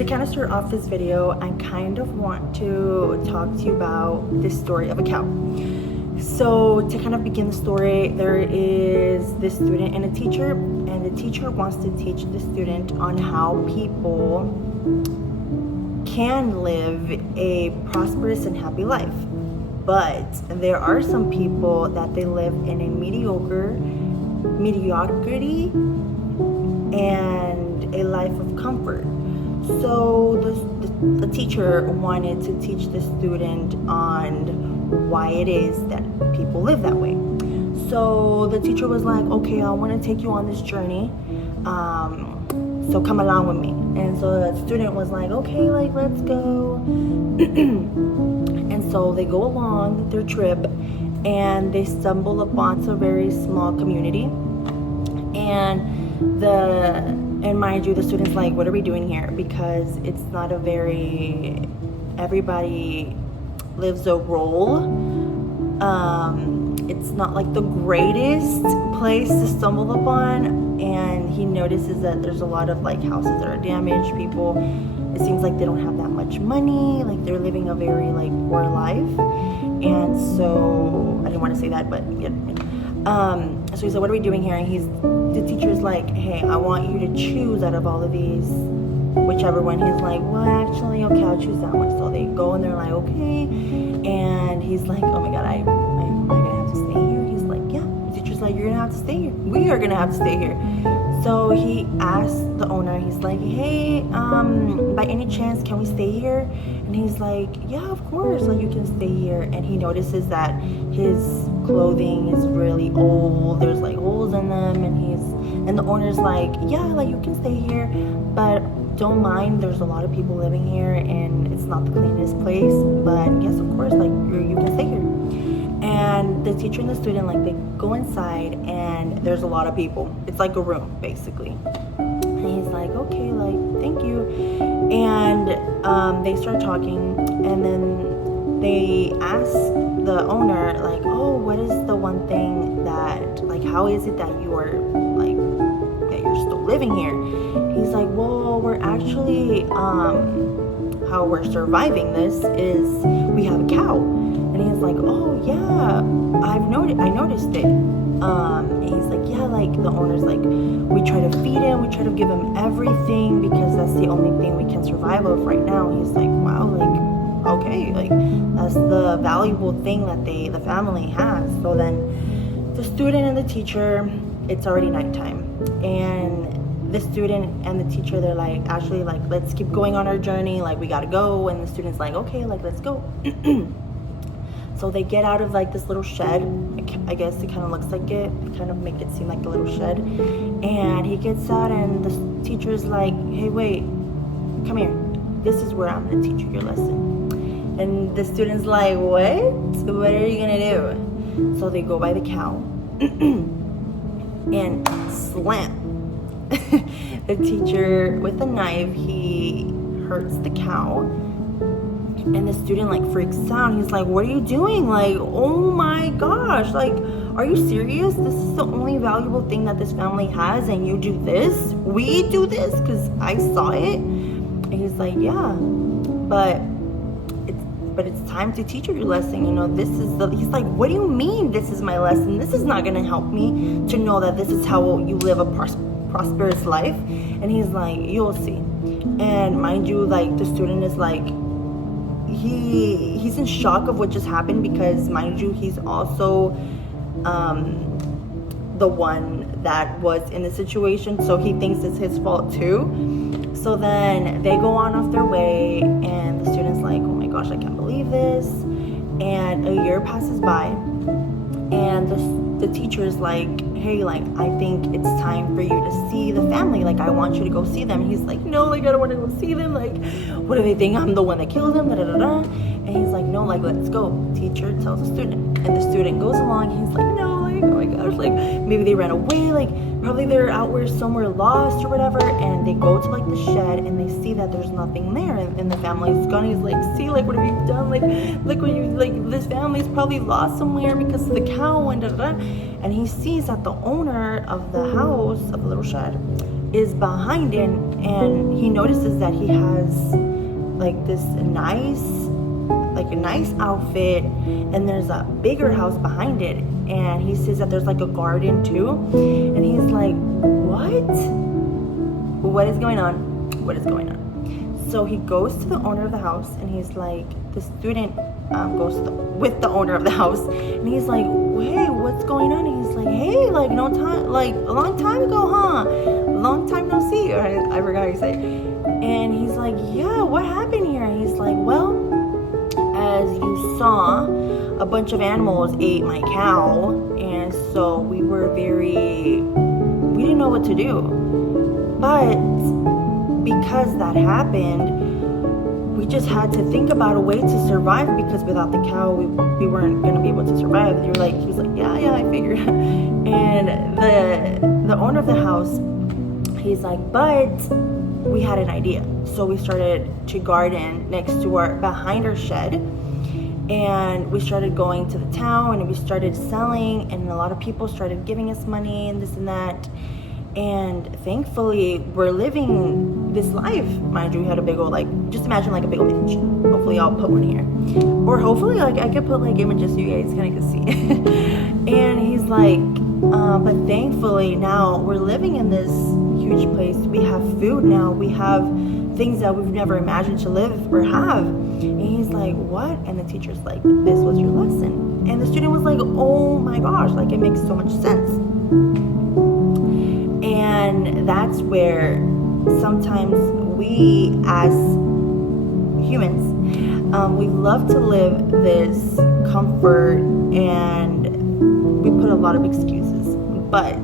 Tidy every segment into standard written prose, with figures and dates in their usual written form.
To kind of start off this video, I kind of want to talk to you about this story of a cow. So to kind of begin the story, there is this student and a teacher, and the teacher wants to teach the student on how people can live a prosperous and happy life. But there are some people that they live in a mediocrity and a life of comfort. So the teacher wanted to teach the student on why it is that people live that way. So the teacher was like, okay, I want to take you on this journey. So come along with me. And so the student was like, okay, like, let's go. And so they go along their trip and they stumble upon a very small community. And mind you, the student's like, what are we doing here? Because it's not everybody lives a role. It's not like the greatest place to stumble upon. And he notices that there's a lot of like houses that are damaged. People, it seems like they don't have that much money. Like they're living a very like poor life. And so, I didn't want to say that, but yeah. So he said, what are we doing here? And the teacher's like, hey, I want you to choose out of all of these, whichever one. He's like, well, actually, okay, I'll choose that one. So they go and they're like, okay. And he's like, oh my God, am I gonna have to stay here? He's like, yeah. The teacher's like, you're gonna have to stay here. We are gonna have to stay here. So he asked the owner, he's like, hey, by any chance, can we stay here? And he's like, yeah, of course, like you can stay here. And he notices that his clothing is really old. There's like holes in them, and the owner's like, yeah, like you can stay here, but don't mind, there's a lot of people living here and it's not the cleanest place, but yes, of course, like you can stay here. And the teacher and the student, like, they go inside and there's a lot of people. It's like a room, basically. And he's like, okay, like, thank you. And they start talking, and then they ask the owner, like, oh, what is the one thing that, like, how is it that you are, like, that you're still living here? He's like, well, we're actually, how we're surviving this is we have a cow. And he's like, oh yeah, I noticed it. And he's like, yeah, like the owner's like, we try to feed him, we try to give him everything because that's the only thing we can survive of right now. And he's like, wow, like, okay, like that's the valuable thing that the family has. So then the student and the teacher, it's already nighttime, and the student and the teacher, they're like, actually, like, let's keep going on our journey, like we gotta go. And the student's like, okay, like let's go. So they get out of like this little shed. I guess it kind of looks like it, kind of make it seem like a little shed. And he gets out and the teacher's like, hey, wait, come here. This is where I'm gonna teach you your lesson. And the student's like, what? What are you gonna do? So they go by the cow and slam. The teacher with a knife, he hurts the cow. And the student like freaks out. He's like, what are you doing? Like, oh my gosh, like, are you serious? This is the only valuable thing that this family has, and you do this? We do this? Because I saw it. And he's like, yeah, but it's time to teach you your lesson. You know, he's like, what do you mean this is my lesson? This is not gonna help me to know that this is how you live a prosperous life. And he's like, you'll see. And mind you, like, the student is like, he's in shock of what just happened, because mind you, he's also the one that was in the situation, so he thinks it's his fault too. So then they go on off their way, and the student's like, oh my gosh, I can't believe this. And a year passes by, and the teacher's like, hey, like, I think it's time for you to see the family. Like, I want you to go see them. And he's like, no, like, I don't want to go see them. Like, what do they think? I'm the one that killed them? Da, da, da, da. And he's like, no, like, let's go. Teacher tells the student. And the student goes along. He's like, no, like, oh my gosh, like, maybe they ran away. Like, probably they're out where somewhere lost or whatever. And they go to, like, the shed, and they see that there's nothing there. And the family's gone. He's like, see, like, what have you done? Like, look, when you, like, this family's probably lost somewhere because of the cow and da, da, da. And he sees that the owner of the house, of the little shed, is behind him and he notices that he has like this nice outfit, and there's a bigger house behind it, and he sees that there's like a garden too, and he's like, what is going on? So he goes to the owner of the house, and he's like, the student goes with the owner of the house, and he's like, hey, what's going on? And he's like, hey, like no time, like a long time ago, huh? Long time no see. Or I forgot how you say it. And he's like, yeah, what happened here? And he's like, well, as you saw, a bunch of animals ate my cow, and so we didn't know what to do. But because that happened, we just had to think about a way to survive, because without the cow, we weren't going to be able to survive. And he was like, yeah, I figured. And the owner of the house, he's like, but we had an idea. So we started to garden behind our shed, and we started going to the town, and we started selling, and a lot of people started giving us money and this and that. And thankfully, we're living this life. Mind you, we had a big old, just imagine like a big old mansion. Hopefully I'll put one here. Or hopefully I could put images so you guys kind of can see. And he's like, but thankfully now we're living in this huge place. We have food now. We have things that we've never imagined to live or have. And he's like, what? And the teacher's like, this was your lesson. And the student was like, oh my gosh, it makes so much sense. And that's where sometimes we as humans, we love to live this comfort, and we put a lot of excuses. But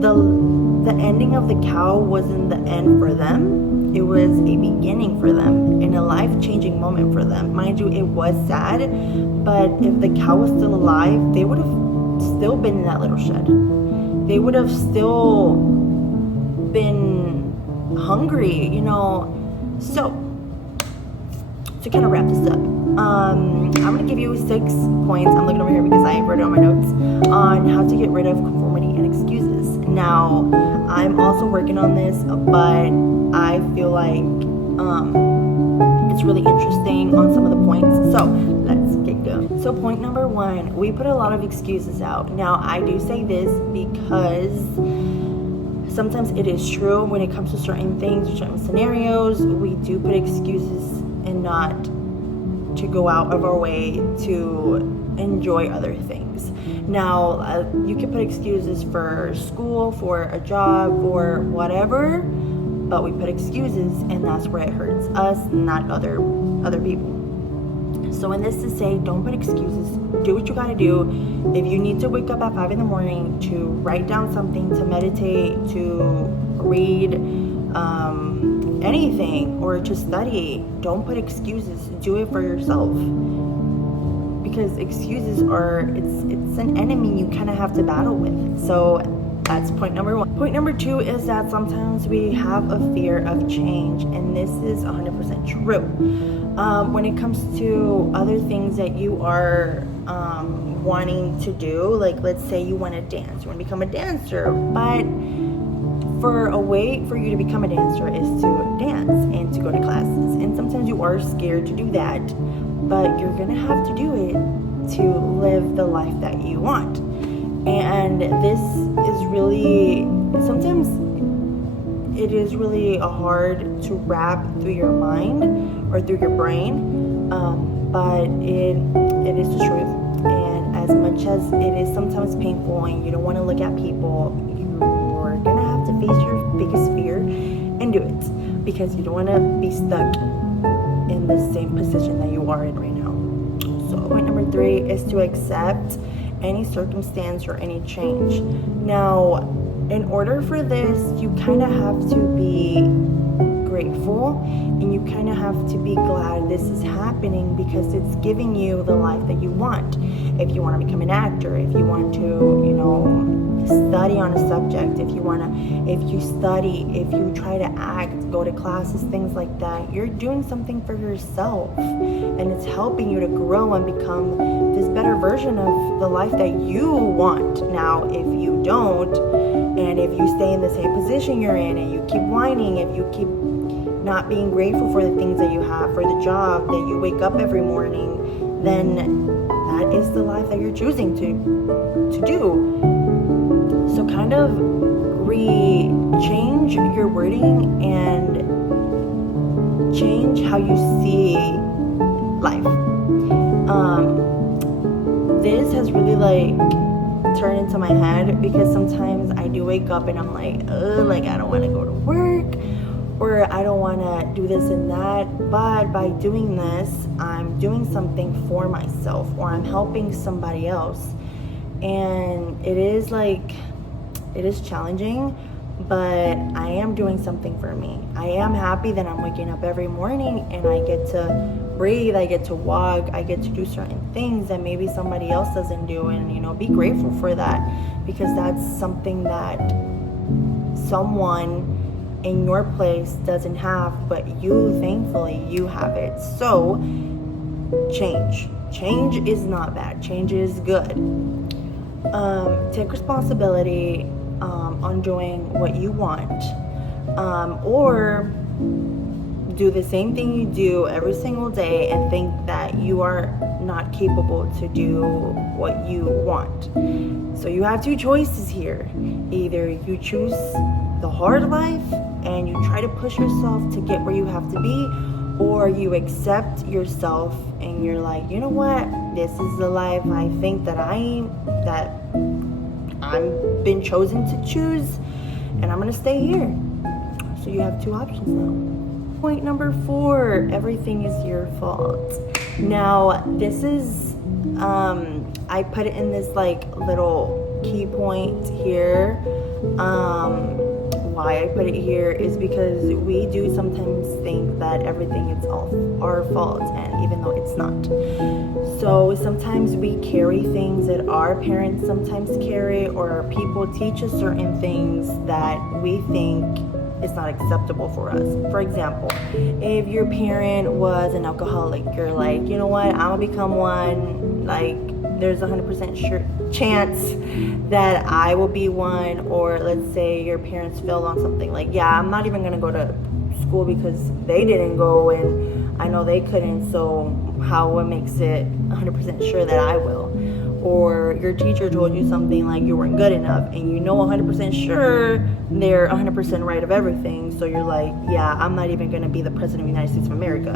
the ending of the cow wasn't the end for them. It was a beginning for them and a life-changing moment for them. Mind you, it was sad, but if the cow was still alive, they would have still been in that little shed. They would have still been hungry, So, to kind of wrap this up, I'm going to give you 6 points. I'm looking over here because I wrote it on my notes on how to get rid of conformity and excuses. Now, I'm also working on this, but I feel like it's really interesting on some of the points. So, let's get going. So, point number 1, we put a lot of excuses out. Now, I do say this because sometimes it is true when it comes to certain things or certain scenarios. We do put excuses and not to go out of our way to enjoy other things. Now, you can put excuses for school, for a job, or whatever, but we put excuses, and that's where it hurts us, not other people. So in this to say, don't put excuses. Do what you gotta do. If you need to wake up at 5 a.m. to write down something, to meditate, to read, anything, or to study, don't put excuses. Do it for yourself. Because excuses it's an enemy you kind of have to battle with. So that's point number 1. Point number 2 is that sometimes we have a fear of change, and this is 100% true. When it comes to other things that you are wanting to do, let's say you want to dance, you want to become a dancer, but for a way for you to become a dancer is to dance and to go to classes, and sometimes you are scared to do that, but you're gonna have to do it to live the life that you want. And this is really, sometimes it is really hard to wrap through your mind or through your brain, but it is the truth. And as much as it is sometimes painful and you don't want to look at people, you're gonna have to face your biggest fear and do it, because you don't want to be stuck in the same position that you are in right now. So point number 3 is to accept any circumstance or any change. Now, in order for this, you kind of have to be grateful, and you kind of have to be glad this is happening, because it's giving you the life that you want. If you want to become an actor, if you want to, study on a subject, if you study, if you try to act, go to classes, things like that, you're doing something for yourself, and it's helping you to grow and become this better version of the life that you want. Now, if you don't, And if you stay in the same position you're in and you keep whining, if you keep not being grateful for the things that you have, for the job that you wake up every morning, then that is the life that you're choosing to do. So kind of change your wording and change how you see life. This has really turned into my head, because sometimes I do wake up and I'm like I don't want to go to work, or I don't want to do this and that. But by doing this, I'm doing something for myself, or I'm helping somebody else. And it is challenging, but I am doing something for me. I am happy that I'm waking up every morning and I get to breathe, I get to walk, I get to do certain things that maybe somebody else doesn't do, and be grateful for that, because that's something that someone in your place doesn't have, but you, thankfully, you have it. So change is not bad, change is good. Take responsibility on doing what you want, or do the same thing you do every single day and think that you are not capable to do what you want. So you have two choices here. Either you choose the hard life and you try to push yourself to get where you have to be, or you accept yourself and you're like, you know what, this is the life I think that I'm been chosen to choose, and I'm gonna stay here. So you have two options now. Point number 4, everything is your fault. Now, this is, I put it in this little key point here. Why I put it here is because we do sometimes think that everything is all our fault, and even though it's not. So sometimes we carry things that our parents sometimes carry, or people teach us certain things that we think is not acceptable for us. For example, if your parent was an alcoholic, you're like, you know what, I'm gonna become one. There's 100% sure chance that I will be one. Or let's say your parents failed on something, I'm not even gonna go to school because they didn't go and I know they couldn't, so what makes it 100% sure that I will? Or your teacher told you something like you weren't good enough, and you know 100% sure they're 100% right of everything, so you're like, I'm not even going to be the president of the United States of America.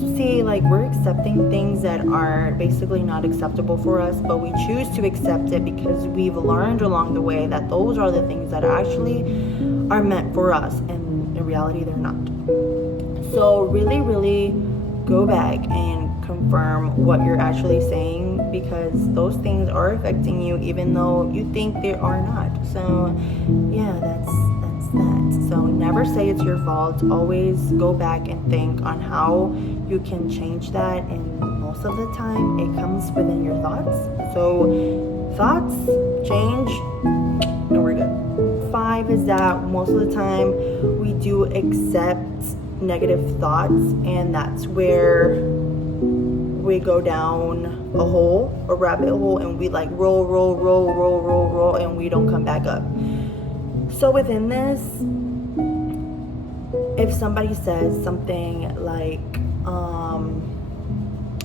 So see, we're accepting things that are basically not acceptable for us, but we choose to accept it because we've learned along the way that those are the things that actually are meant for us, and in reality they're not. So really, really go back and confirm what you're actually saying, because those things are affecting you even though you think they are not. So that's that. So never say it's your fault. Always go back and think on how you can change that, and most of the time it comes within your thoughts. So thoughts change and we're good. 5 is that most of the time we do accept negative thoughts, and that's where we go down a rabbit hole, and we roll, and we don't come back up. So within this, if somebody says something like,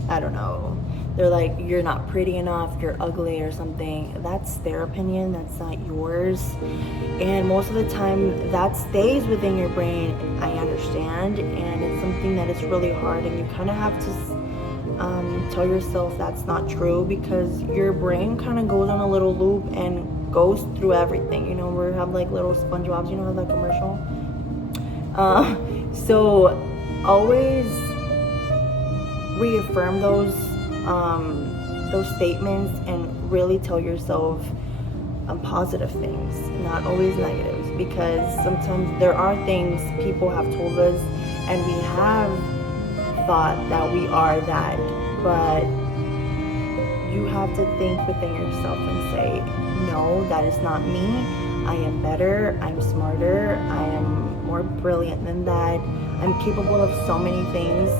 I don't know, they're like, you're not pretty enough, you're ugly or something, that's their opinion, that's not yours. And most of the time that stays within your brain, I understand, and it's something that is really hard, and you kind of have to tell yourself that's not true, because your brain kind of goes on a little loop and goes through everything. We have little SpongeBob's, that commercial. So always reaffirm those statements and really tell yourself positive things, not always negatives, because sometimes there are things people have told us and we have thought that we are that, but you have to think within yourself and say, no, that is not me. I am better, I'm smarter, I am more brilliant than that, I'm capable of so many things.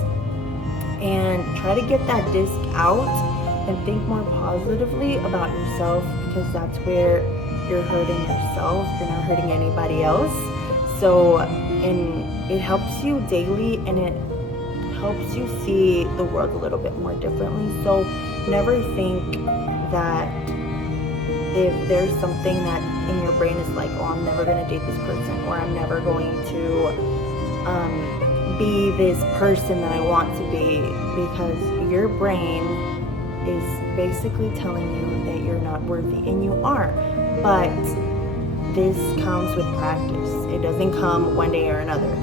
And try to get that disc out and think more positively about yourself, because that's where you're hurting yourself, you're not hurting anybody else. So, and it helps you daily, and it helps you see the world a little bit more differently. So never think that if there's something that in your brain is like, oh, I'm never going to date this person, or I'm never going to be this person that I want to be, because your brain is basically telling you that you're not worthy, and you are. But this comes with practice. It doesn't come one day or another.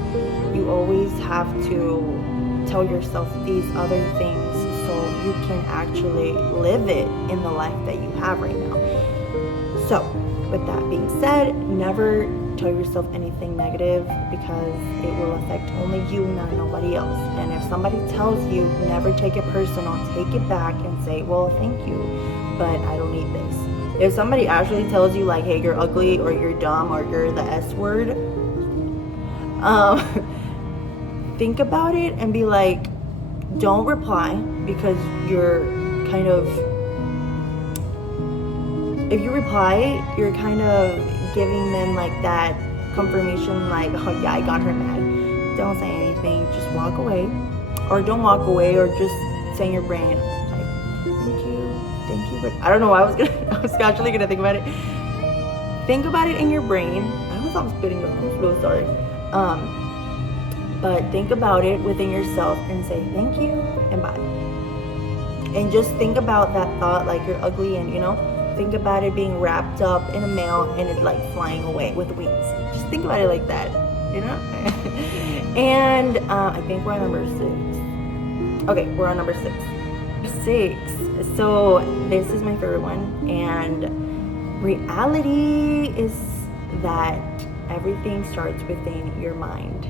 You always have to tell yourself these other things so you can actually live it in the life that you have right now. So with that being said, never tell yourself anything negative, because it will affect only you, not nobody else. And if somebody tells you, never take it personal, take it back and say, well, thank you, but I don't need this. If somebody actually tells you like, hey, you're ugly, or you're dumb, or you're the S word, think about it and be like, don't reply, because you're kind of, if you reply, you're kind of giving them like that confirmation, like, oh yeah, I got her mad. Don't say anything, just walk away, or don't walk away, or just say in your brain, like, thank you, but I don't know why I was actually gonna think about it. Think about it in your brain. I don't know if I'm spitting up, I'm so sorry. But think about it within yourself and say thank you and bye. And just think about that thought, like you're ugly, and think about it being wrapped up in a mail and it like flying away with wings. Just think about it like that, And I think we're on number 6. Okay, we're on number 6. 6. So this is my favorite one, and reality is that everything starts within your mind.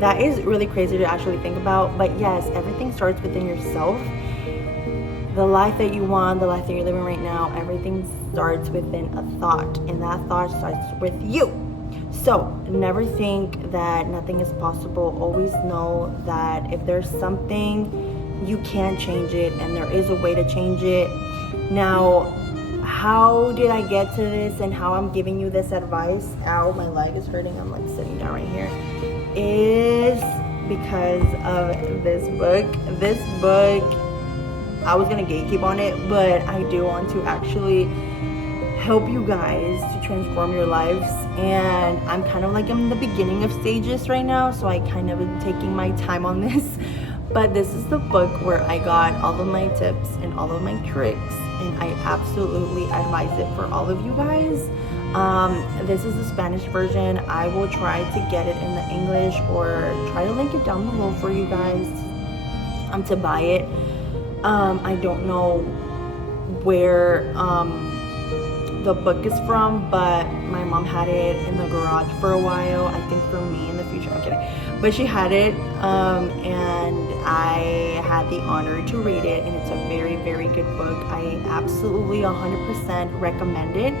That is really crazy to actually think about, but yes, everything starts within yourself. The life that you want, the life that you're living right now, everything starts within a thought, and that thought starts with you. So never think that nothing is possible. Always know that if there's something, you can change it, and there is a way to change it. Now, how did I get to this, and how I'm giving you this advice? Ow, my leg is hurting. I'm like sitting down right here. Is because of this book. This book, I was gonna gatekeep on it, but I do want to actually help you guys to transform your lives. And I'm kind of like in the beginning of stages right now, so I kind of am taking my time on this. But this is the book where I got all of my tips and all of my tricks, and I absolutely advise it for all of you guys. This is the Spanish version. I will try to get it in the English, or try to link it down below for you guys to buy it. I don't know where the book is from, but my mom had it in the garage for a while. I think for me in the future, I'm kidding, but she had it, and I had the honor to read it, and it's a very, very good book. I absolutely 100% recommend it.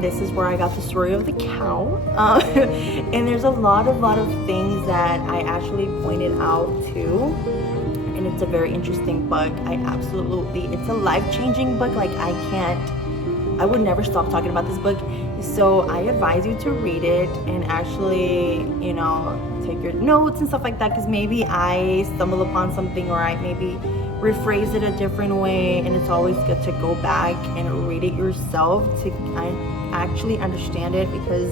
This is where I got the story of the cow, and there's a lot of things that I actually pointed out too, and it's a very interesting book. It's a life-changing book. Like I would never stop talking about this book. So I advise you to read it and actually, take your notes and stuff like that, because maybe I stumble upon something, or I maybe rephrase it a different way, and it's always good to go back and read it yourself to actually understand it, because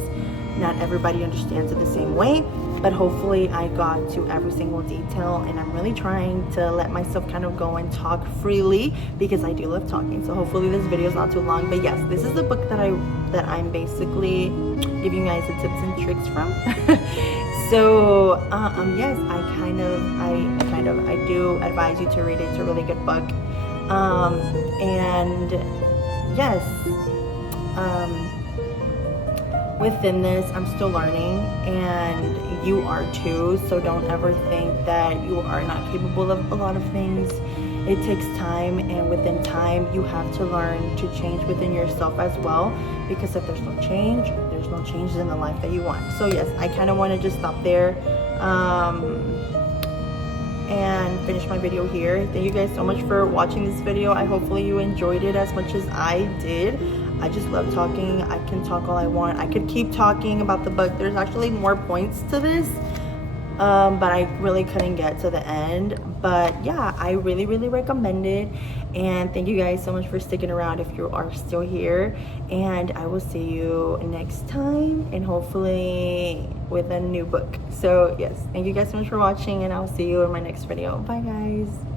not everybody understands it the same way. But hopefully I got to every single detail, and I'm really trying to let myself kind of go and talk freely, because I do love talking. So hopefully this video is not too long. But yes, this is the book that I'm basically giving you guys the tips and tricks from. So yes, I do advise you to read it. It's a really good book. And yes, within this, I'm still learning, and you are too. So don't ever think that you are not capable of a lot of things. It takes time, and within time, you have to learn to change within yourself as well, because if there's no change, there's no change in the life that you want. So yes, I kind of want to just stop there and finish my video here. Thank you guys so much for watching this video. Hopefully you enjoyed it as much as I did. I just love talking. I can talk all I want. I could keep talking about the book. There's actually more points to this, but I really couldn't get to the end. But yeah, I really recommend it, and thank you guys so much for sticking around if you are still here, and I will see you next time, and hopefully with a new book. So yes, thank you guys so much for watching, and I'll see you in my next video. Bye guys.